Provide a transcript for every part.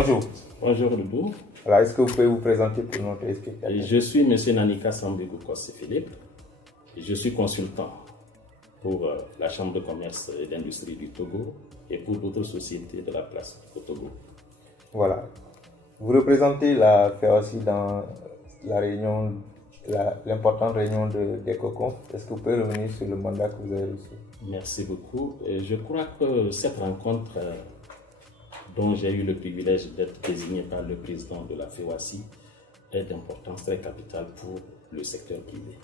Bonjour. Bonjour Ludo. Alors, est-ce que vous pouvez vous présenter pour notre téléspectateurs? Je suis M. Nanika Sambego Philippe. Je suis consultant pour la Chambre de commerce et d'industrie du Togo et pour d'autres sociétés de la place au Togo. Voilà. Vous représentez la FEOACI dans la réunion, l'importante réunion des COCONF. Est-ce que vous pouvez revenir sur le mandat que vous avez reçu? Merci beaucoup. Je crois que cette rencontre dont j'ai eu le privilège d'être désigné par le président de la FEOACI est d'importance très capitale pour le secteur privé.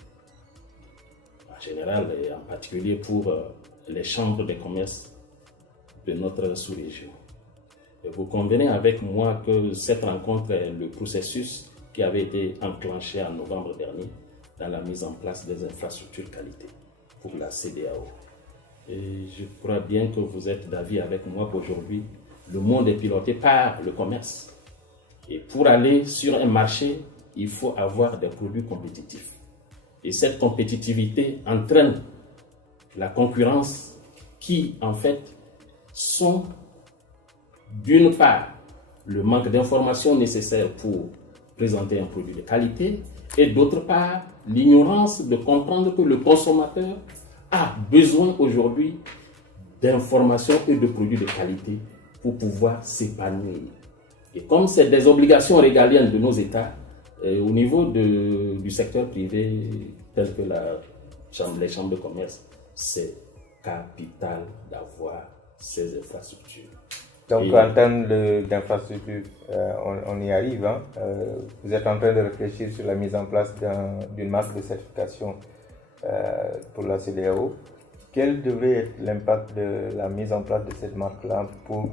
En général et en particulier pour les chambres de commerce de notre sous-région. Et vous convenez avec moi que cette rencontre est le processus qui avait été enclenché en novembre dernier dans la mise en place des infrastructures qualité pour la CEDEAO. Et je crois bien que vous êtes d'avis avec moi qu'aujourd'hui, le monde est piloté par le commerce. Et pour aller sur un marché, il faut avoir des produits compétitifs. Et cette compétitivité entraîne la concurrence qui, en fait, sont d'une part le manque d'informations nécessaires pour présenter un produit de qualité et d'autre part l'ignorance de comprendre que le consommateur a besoin aujourd'hui d'informations et de produits de qualité pour pouvoir s'épanouir. Et comme c'est des obligations régaliennes de nos États, au niveau du secteur privé, tel que les chambres de commerce, c'est capital d'avoir ces infrastructures. Donc, en termes d'infrastructures, on y arrive. Hein. Vous êtes en train de réfléchir sur la mise en place d'une marque de certification pour la CEDEAO. Quel devrait être l'impact de la mise en place de cette marque-là pour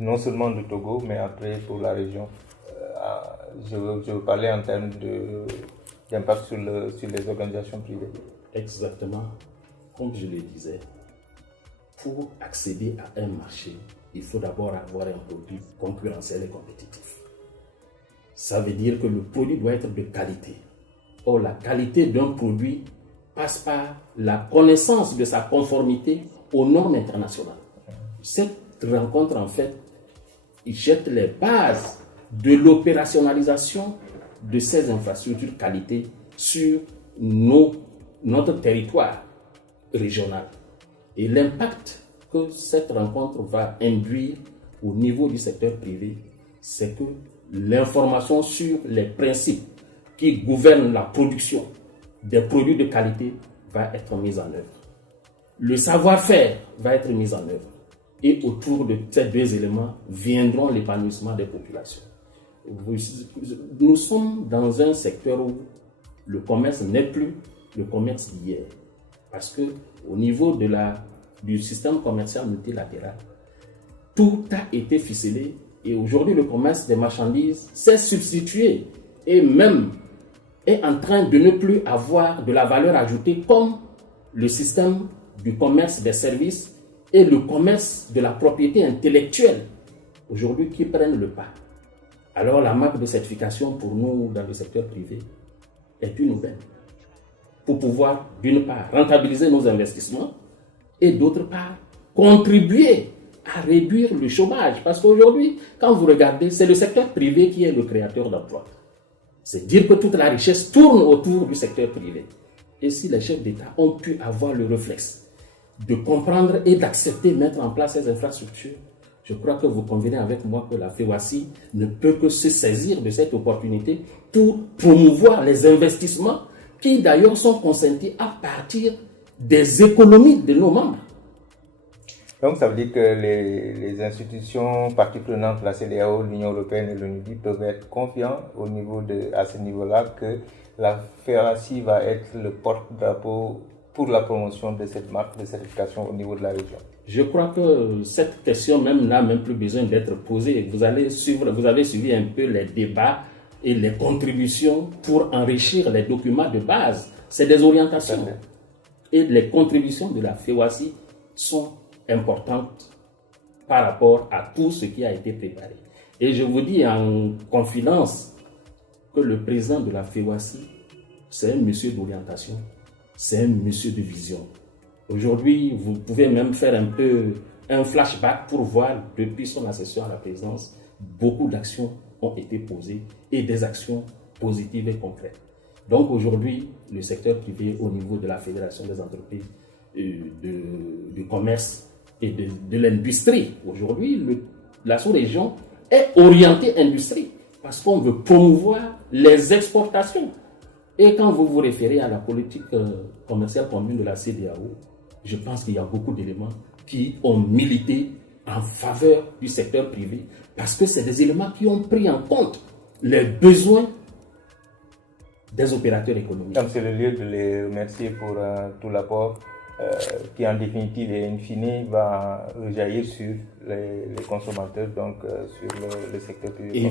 non seulement le Togo, mais après pour la région? Je veux parler en termes d'impact sur les organisations privées. Exactement. Comme je le disais, pour accéder à un marché, il faut d'abord avoir un produit concurrentiel et compétitif. Ça veut dire que le produit doit être de qualité. Or, la qualité d'un produit passe par la connaissance de sa conformité aux normes internationales. Cette rencontre, en fait, il jette les bases de l'opérationnalisation de ces infrastructures qualité sur notre territoire régional. Et l'impact que cette rencontre va induire au niveau du secteur privé, c'est que l'information sur les principes qui gouvernent la production des produits de qualité va être mise en œuvre. Le savoir-faire va être mis en œuvre. Et autour de ces deux éléments viendront l'épanouissement des populations. Nous sommes dans un secteur où le commerce n'est plus le commerce d'hier. Parce que au niveau du système commercial multilatéral, tout a été ficelé et aujourd'hui le commerce des marchandises s'est substitué et même est en train de ne plus avoir de la valeur ajoutée comme le système du commerce des services et le commerce de la propriété intellectuelle aujourd'hui qui prennent le pas. Alors la marque de certification pour nous dans le secteur privé est une aubaine pour pouvoir d'une part rentabiliser nos investissements et d'autre part contribuer à réduire le chômage. Parce qu'aujourd'hui, quand vous regardez, c'est le secteur privé qui est le créateur d'emplois. C'est dire que toute la richesse tourne autour du secteur privé. Et si les chefs d'État ont pu avoir le réflexe de comprendre et d'accepter mettre en place ces infrastructures, je crois que vous convenez avec moi que la FEOACI ne peut que se saisir de cette opportunité pour promouvoir les investissements qui d'ailleurs sont consentis à partir des économies de nos membres. Donc ça veut dire que les institutions parties prenantes, la CEDEAO, l'Union européenne et l'ONUDI peuvent être confiants à ce niveau-là que la FEOACI va être le porte-drapeau pour la promotion de cette marque de certification au niveau de la région. Je crois que cette question même n'a même plus besoin d'être posée. Vous avez suivi un peu les débats et les contributions pour enrichir les documents de base. C'est des orientations. Et les contributions de la FEOACI sont importantes par rapport à tout ce qui a été préparé. Et je vous dis en confidence que le président de la FEOACI, c'est un monsieur d'orientation, c'est un monsieur de vision. Aujourd'hui, vous pouvez même faire un peu un flashback pour voir depuis son accession à la présidence beaucoup d'actions ont été posées et des actions positives et concrètes. Donc aujourd'hui, le secteur privé au niveau de la Fédération des entreprises du commerce et de l'industrie, aujourd'hui, la sous-région est orientée industrie parce qu'on veut promouvoir les exportations. Et quand vous vous référez à la politique commerciale commune de la CEDEAO, je pense qu'il y a beaucoup d'éléments qui ont milité en faveur du secteur privé parce que c'est des éléments qui ont pris en compte les besoins des opérateurs économiques. Donc c'est le lieu de les remercier pour tout l'apport qui en définitive et in fine va rejaillir sur les consommateurs, donc sur le secteur privé.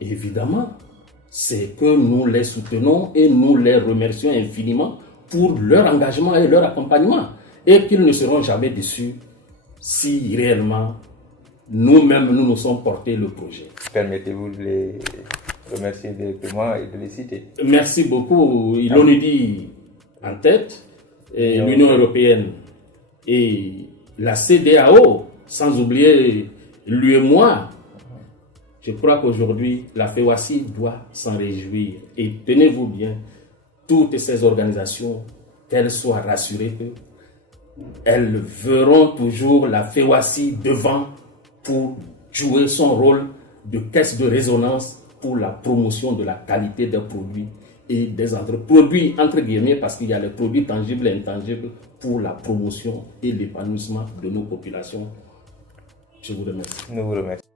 Évidemment, c'est que nous les soutenons et nous les remercions infiniment pour leur engagement et leur accompagnement et qu'ils ne seront jamais déçus si réellement nous-mêmes nous sommes portés le projet. Permettez-vous de les remercier directement et de les citer. Merci beaucoup. L'ONUDI en tête, et l'Union européenne et la CEDEAO, sans oublier l'UEMOA. Je crois qu'aujourd'hui, la FEWACI doit s'en réjouir. Et tenez-vous bien, toutes ces organisations, qu'elles soient rassurées qu'elles verront toujours la FEWACI devant pour jouer son rôle de caisse de résonance pour la promotion de la qualité des produits et des produits entre guillemets, parce qu'il y a les produits tangibles et intangibles pour la promotion et l'épanouissement de nos populations. Je vous remercie. Nous vous remercions.